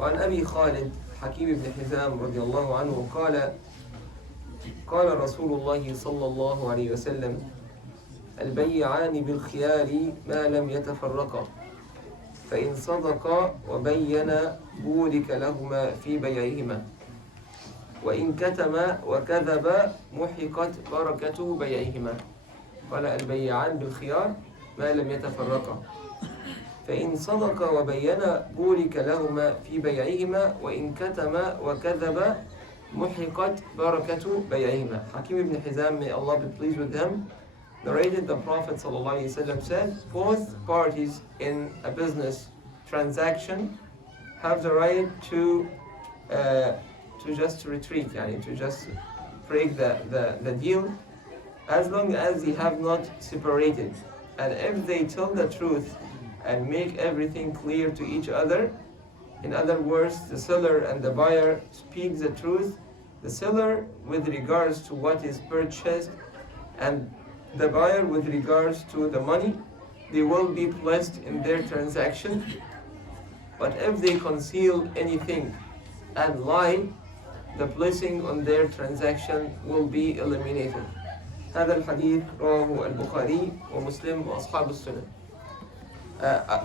وعن أبي خالد حكيم بن حزام رضي الله عنه قال قال رسول الله صلى الله عليه وسلم البيعان بالخيار ما لم يتفرقا فإن صدقا وبينا بورك لهما في بيعهما وإن كتما وكذبا محقت بركة بيعهما. قال البيعان بالخيار ما لم يتفرقا فإن صدقا وبينا بورك لهما في بيعهما وإن كتما وكذبا محقت بركة بيعهما. Hakim ibn Hizam, may Allah be pleased with him, narrated the Prophet ﷺ said, both parties in a business transaction have the right to just retreat, to just break the deal, as long as they have not separated. And if they tell the truth and make everything clear to each other, in other words, the seller and the buyer speak the truth, the seller with regards to what is purchased and the buyer with regards to the money, they will be blessed in their transaction. But if they conceal anything and lie, the blessing on their transaction will be eliminated. هذا الحديث رواه البخاري ومسلم وأصحاب السنن.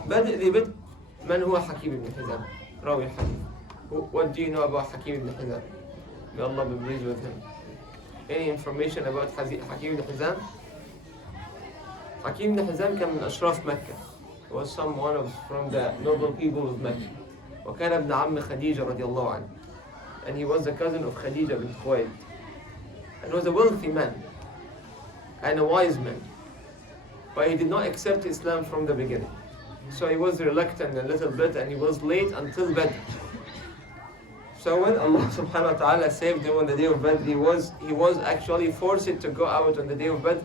بدء ذي بدء، من هو حكيم بن حزام راوي الحديث؟ What do you know about Hakim ibn Hizam? May Allah be pleased with him. Any information about Hakim ibn Hizam? Hakim ibn Hizam كان من أشراف مكة. He was someone from the noble people of Mecca. وكان ابن عم خديجة رضي الله عنه. And he was the cousin of Khadija bin Khuwaylid. And was a wealthy man and a wise man. But he did not accept Islam from the beginning. So he was reluctant a little bit and he was late until Badr. So when Allah subhanahu wa ta'ala saved him on the day of Badr, he was actually forced to go out on the day of Badr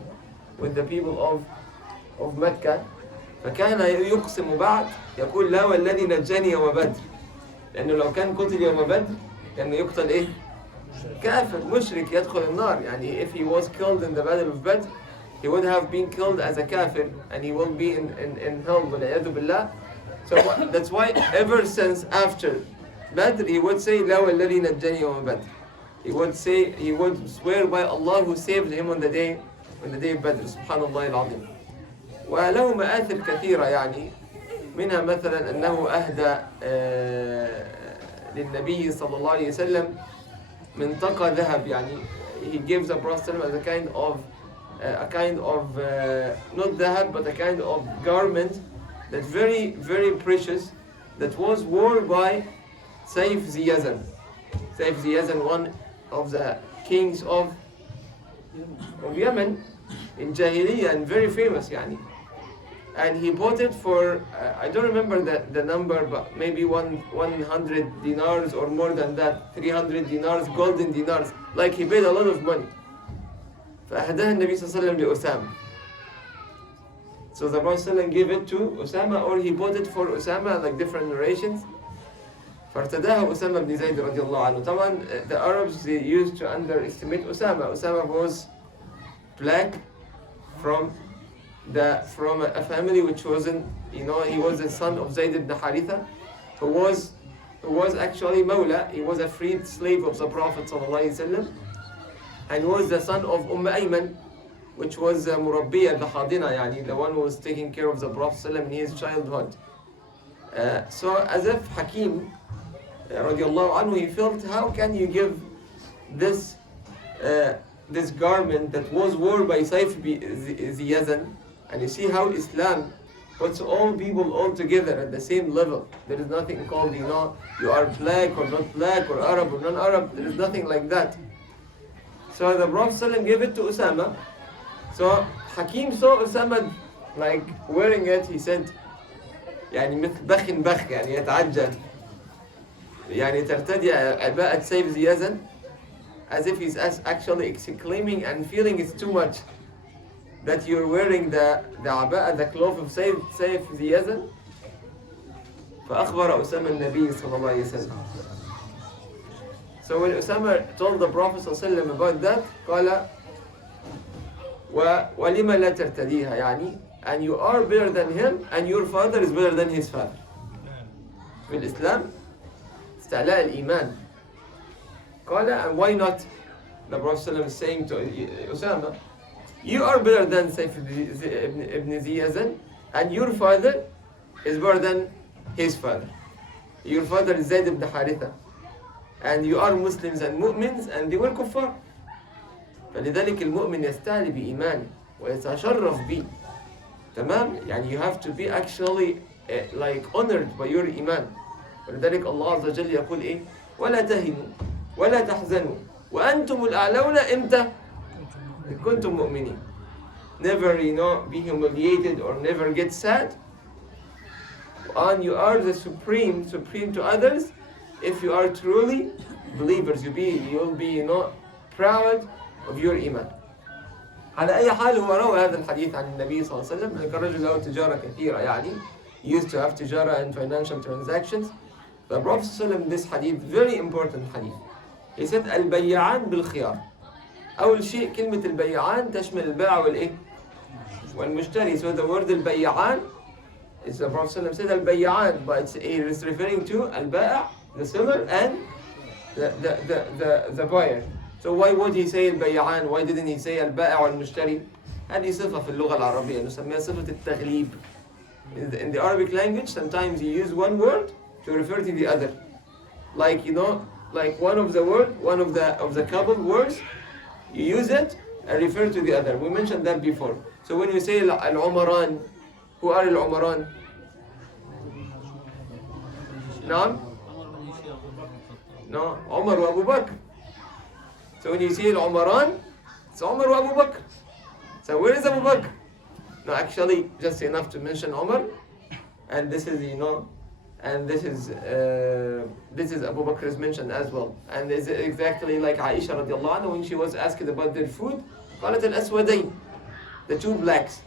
with the people of Mecca. فكان يقسم بعد يقول لا والذي نجاني يوم بدر. لأنه لو كان قتل يوم بدر لأنه يقتل إيه؟ كافر مشرك يدخل النار. if he was killed in the battle of Badr, he would have been killed as a kafir and he will be in hell والعياذ بالله. So that's why ever since after Badr he would say لا والذي نجاني يوم بدر. He would swear by Allah who saved him on the day of Badr. سبحان الله العظيم. وله مآثر كثيرة منها مثلا أنه أهدى للنبي صلى الله عليه وسلم منطقة ذهب. He gives the Prophet as a kind of not ذهب but a kind of garment that's very very precious, that was worn by Saif Zi Yazan. Saif Zi Yazan, one of the kings of Yemen in Jahiliyyah and very famous And he bought it for, I don't remember the number, but maybe 100 dinars or more than that, 300 dinars, golden dinars. He paid a lot of money. فأهداه النبي صلى الله عليه وسلم لأسامة. So the Prophet gave it to Usama, or he bought it for Usama, different narrations. فارتداه أسامة بن زيد رضي الله عنه. طبعا the Arabs, they used to underestimate Usama. Usama was black from a family which wasn't, he was the son of Zayd ibn Haritha, who was actually Mawla. He was a freed slave of the Prophet ﷺ, and was the son of Ayman, which was Murabbiya, the Khadina, the one who was taking care of the Prophet ﷺ in his childhood. So as if Hakim radiallahu anhu, he felt, how can you give this garment that was worn by Saif Zi Yazan? And you see how Islam puts all people all together at the same level. There is nothing called, you are black or not black, or Arab or non-Arab. There is nothing like that. So the Prophet ﷺ gave it to Usama. So Hakim saw Usama wearing it. He said, مثل بخ يتعجل. ترتدي عباءة سيف ذي يزن, as if he's actually exclaiming and feeling it's too much that you're wearing the عباءة, the cloth of سيف ذي يزن. فأخبر أسامة النبي صلى الله عليه وسلم. So when Usama told the Prophet صلى الله عليه وسلم about that, قال ولما لا ترتديها, and you are better than him, and your father is better than his father. في الإسلام استعلاء الإيمان. قال and why not? The Prophet is saying to Usama, you are better than Sayf ibn Ziyazan, and your father is better than his father. Your father is Zayd ibn Haritha, and you are Muslims and mu'mins and they were kuffar. فلذلك المؤمن يستعلي بإيمانه ويتشرف به. تمام؟ يعني you have to be actually like honored by your iman. ولذلك الله عز وجل يقول إيه؟ ولا تهنوا ولا تحزنوا وأنتم الأعلون إمتى؟ إن كنتم مؤمنين. Never, be humiliated or never get sad. And you are the supreme to others if you are truly believers. You'll be proud of your iman. على أي حال هو روى هذا الحديث عن النبي صلى الله عليه وسلم أن كان رجل له تجارة كثيرة يعني. He used to have تجارة and financial transactions. The Prophet صلى الله عليه وسلم, this hadith, very important hadith. He said البيعان بالخيار. أول شيء كلمة البيعان تشمل البائع والإيه؟ والمشتري. So the word البيعان is the Prophet صلى الله عليه وسلم said البيعان, but it's referring to البائع, the seller, and the buyer. So why would he say البيعان? Why didn't he say البائع والمشتري? هذه صفة في اللغة العربية نسميها صفة التغليب. In the Arabic language, sometimes you use one word to refer to the other. Like like one of the couple words, you use it and refer to the other. We mentioned that before. So when you say al-Umaran, who are al-Umaran? No? No, Umar wa Abu Bakr. So when you say al-Umaran, it's Umar wa Abu Bakr. So where is Abu Bakr? No, actually, just enough to mention Umar, and this is and this is Abu Bakr is mentioned as well, and it's exactly like Aisha radiallahu anha when she was asked about their food. قالت الأسودين, the two blacks.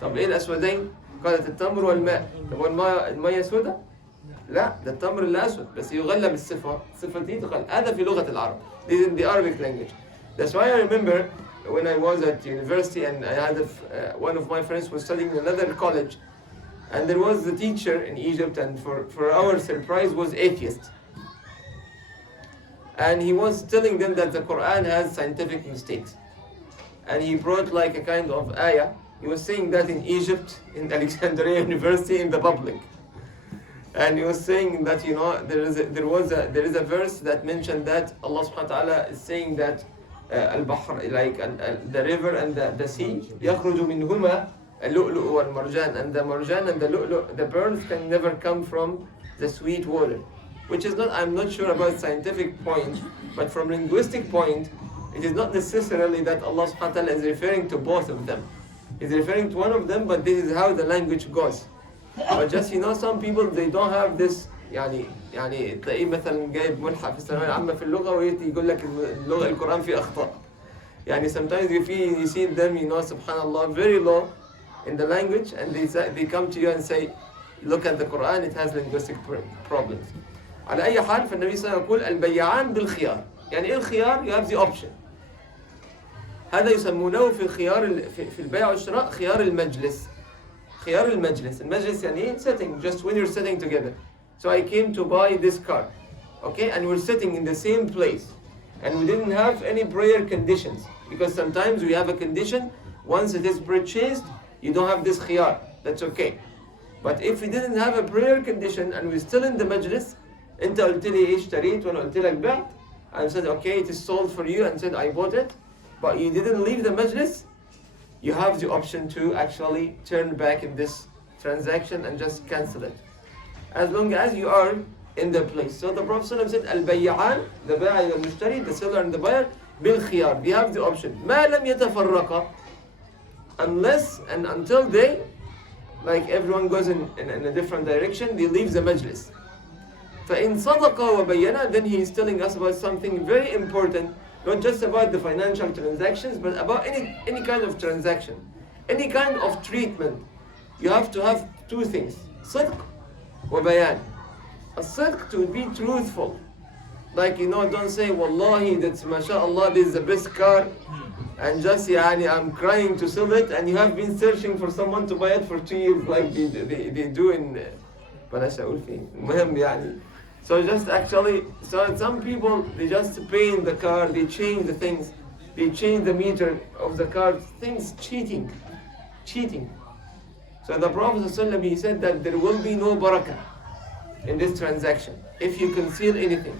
طب إيه الأسودين؟ قالت التمر والماء. طب المية سودة؟ لا، ده التمر اللي أسود بس يغلب الصفة دي تغلب. هذا في لغة العرب. This is in the Arabic language. That's why I remember when I was at university and I had one of my friends was studying in another college, and there was a teacher in Egypt, and for our surprise was atheist. And he was telling them that the Quran has scientific mistakes. And he brought like a kind of ayah. He was saying that in Egypt, in Alexandria University, in the public. And he was saying that there is a verse that mentioned that Allah subhanahu wa ta'ala is saying that al-bahr, like the river and the sea, يخرج منهما اللؤلؤ والمرجان, and the marjan and the lu'lu', the pearls can never come from the sweet water. Which is not, I'm not sure about scientific point, but from linguistic point, it is not necessarily that Allah subhanahu wa ta'ala is referring to both of them. He's referring to one of them, but this is how the language goes. But just some people they don't have this يعني تلاقيه مثلا جايب ملحق في الثانوية العامة في اللغة ويقول لك اللغة القرآن فيه أخطاء. يعني sometimes you see them subhanallah very low in the language, and they come to you and say look at the Quran, it has linguistic problems. على أي حال فالنبي صلى الله عليه وسلم يقول البيعان بالخيار. يعني إيه الخيار؟ You have the option. هذا يسمونه في الخيار في البيع والشراء خيار المجلس. خيار المجلس. المجلس يعني إيه؟ Sitting, just when you're sitting together. So I came to buy this car, okay, and we're sitting in the same place, and we didn't have any prayer conditions, because sometimes we have a condition, once it is purchased, you don't have this khiyar, that's okay. But if we didn't have a prayer condition and we're still in the majlis, انت قلت لي ايه اشتريت وانا قلت لك بعت, and said okay it is sold for you, and said I bought it, but you didn't leave the majlis, you have the option to actually turn back in this transaction and just cancel it, as long as you are in the place. So the Prophet ﷺ said البيعان, the باعي والمشتري, the seller and the buyer, بالخيار, they have the option ما لم يتفرقا, unless and until they, like everyone goes in a different direction, they leave the majlis. فإن صدق وبينا, then he is telling us about something very important, not just about the financial transactions, but about any kind of transaction, any kind of treatment. You have to have two things, صدق وبيان. الصدق, to be truthful, like don't say wallahi that's mashallah this is the best car, and just I'm crying to sell it, and you have been searching for someone to buy it for 2 years like they do in بلاش اقول فين المهم So just actually, so some people, they just paint the car, they change the things, they change the meter of the car, things cheating. So the Prophet ﷺ, he said that there will be no barakah in this transaction if you conceal anything.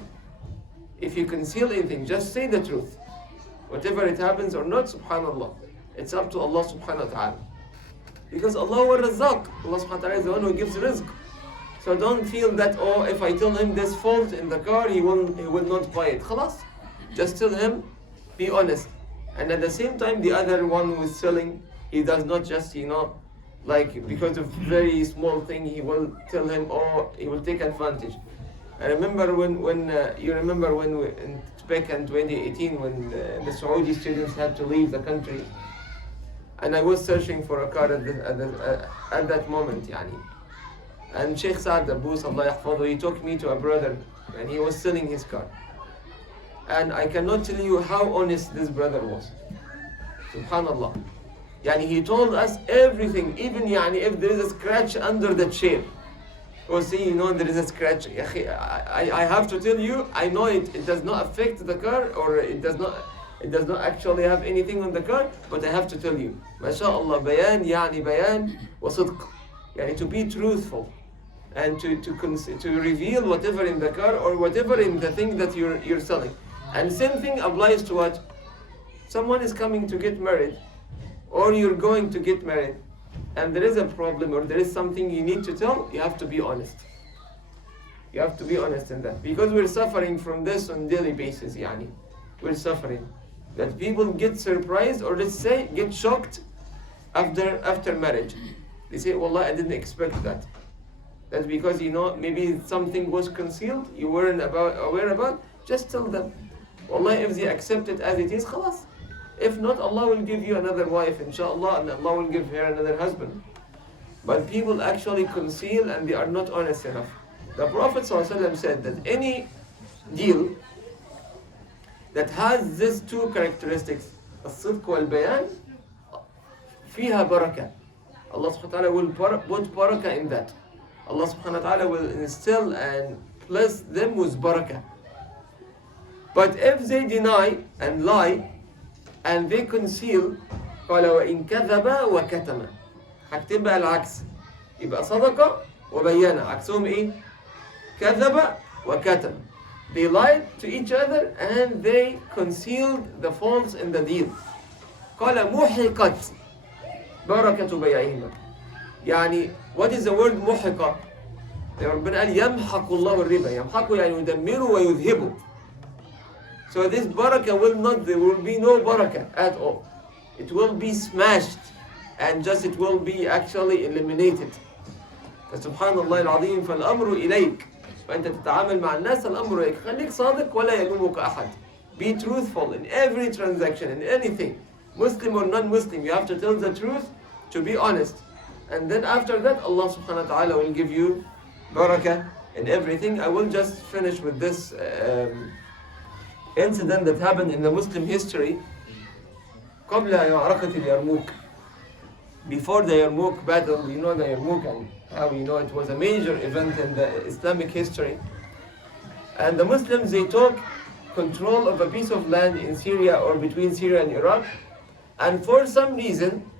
If you conceal anything, just say the truth. Whatever it happens or not, subhanallah, it's up to Allah subhanahu wa ta'ala. Because Allah wa Razzaq, Allah subhanahu wa ta'ala is the one who gives rizq. So don't feel that, oh, if I tell him this fault in the car, he will not buy it. Khalas. Just tell him, be honest. And at the same time, the other one who is selling, he does not just, like because of very small thing, he will tell him, oh, he will take advantage. I remember when back in 2018, when the Saudi students had to leave the country, and I was searching for a car at that moment, yani. And Sheikh Saad Abous, Allah yahfadhu, he took me to a brother, and he was selling his car. And I cannot tell you how honest this brother was. Subhanallah. Yani he told us everything, even if there is a scratch under the chair. Or see, there is a scratch. I have to tell you, I know it does not affect the car, or it does not actually have anything on the car, but I have to tell you. MashaAllah, bayan, bayan wa sidq. To be truthful and to reveal whatever in the car or whatever in the thing that you're selling. And same thing applies to what? Someone is coming to get married, or you're going to get married, and there is a problem or there is something you need to tell, you have to be honest. You have to be honest in that. Because we're suffering from this on daily basis, We're suffering. That people get surprised, or let's say, get shocked after marriage. They say, Wallah, I didn't expect that. That's because, maybe something was concealed, you weren't aware about, just tell them. Wallah, if they accept it as it is, khalas. If not, Allah will give you another wife, inshallah, and Allah will give her another husband. But people actually conceal and they are not honest enough. The Prophet ﷺ said that any deal that has these two characteristics, الصدق والبيان, فيها barakah. Allah subhanahu wa ta'ala will put barakah in that. Allah subhanahu wa ta'ala will instill and bless them with barakah. But if they deny and lie and they conceal, قال وإن كذب وكتم. حاجتين بقى العكس. يبقى صدقة وبينة. عكسهم إيه؟ كذب وكتم. They lied to each other and they concealed the faults in the deal. قال محقت بركة بيعهما. what is the word محقة? ربنا قال يمحق الله الربا. يمحق يدمره ويذهبه. So this barakah there will be no barakah at all. It will be smashed and it will be actually eliminated. فسبحان الله العظيم فالأمر إليك. فأنت تتعامل مع الناس الأمر إليك. خليك صادق ولا يلومك أحد. Be truthful in every transaction, in anything. Muslim or non-Muslim, you have to tell the truth, to be honest. And then after that, Allah subhanahu wa ta'ala will give you barakah in everything. I will just finish with this incident that happened in the Muslim history. قبل معركة اليرموك. Before the Yarmouk battle, the Yarmouk and how it was a major event in the Islamic history. And the Muslims, they took control of a piece of land in Syria or between Syria and Iraq. And for some reason,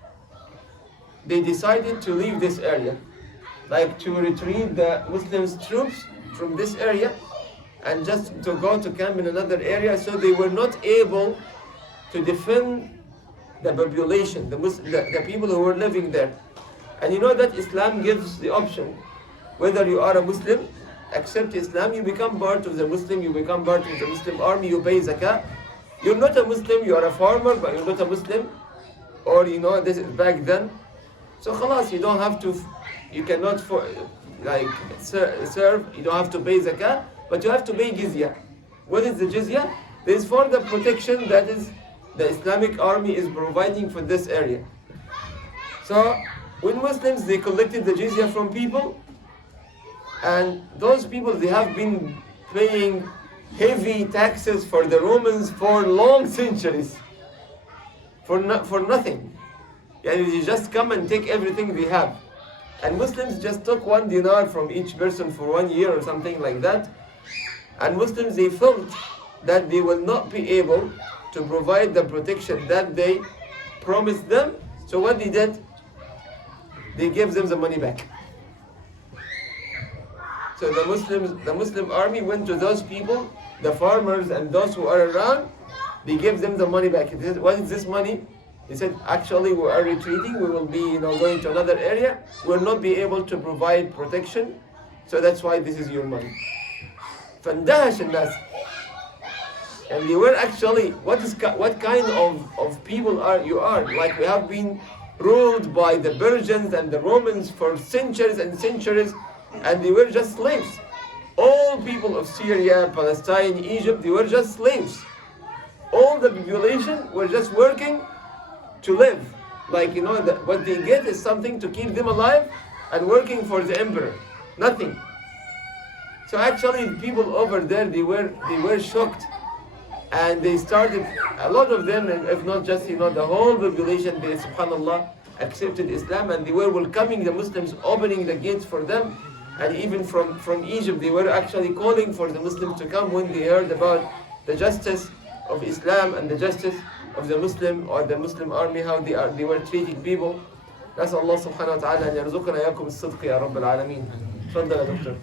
they decided to leave this area. Like to retrieve the Muslims' troops from this area and just to go to camp in another area, so they were not able to defend the population, the people who were living there. And that Islam gives the option, whether you are a Muslim, accept Islam, you become part of the Muslim, you become part of the Muslim army, you pay zakah. You're not a Muslim, you are a farmer, but you're not a Muslim, or this is back then. So khalas, you don't have to, you cannot serve, you don't have to pay zakah, but you have to pay jizya. What is the jizya? This is for the protection that is the Islamic army is providing for this area. So when Muslims, they collected the jizya from people, and those people, they have been paying heavy taxes for the Romans for long centuries, for nothing. They just come and take everything they have. And Muslims just took 1 dinar from each person for 1 year or something like that, And Muslims, they felt that they will not be able to provide the protection that they promised them. So what they did, they gave them the money back. So the Muslim army went to those people, the farmers and those who are around, they gave them the money back. They said, what is this money? He said, actually we are retreating, we will be going to another area, we will not be able to provide protection, so that's why this is your money. فاندهش الناس. And they were actually, what kind of people are you are? Like, we have been ruled by the Persians and the Romans for centuries and centuries, and they were just slaves. All people of Syria, Palestine, Egypt, they were just slaves. All the population were just working to live. Like, what they get is something to keep them alive and working for the emperor. Nothing. So actually, people over there, they were shocked. And they started, a lot of them, if not just, the whole population, they, subhanAllah, accepted Islam, and they were welcoming the Muslims, opening the gates for them. And even from Egypt, they were actually calling for the Muslims to come when they heard about the justice of Islam and the justice of the Muslim or the Muslim army, how they were treating people. نسأل الله سبحانه وتعالى أن يرزقنا إياكم الصدق يا رب العالمين. تفضل يا دكتور.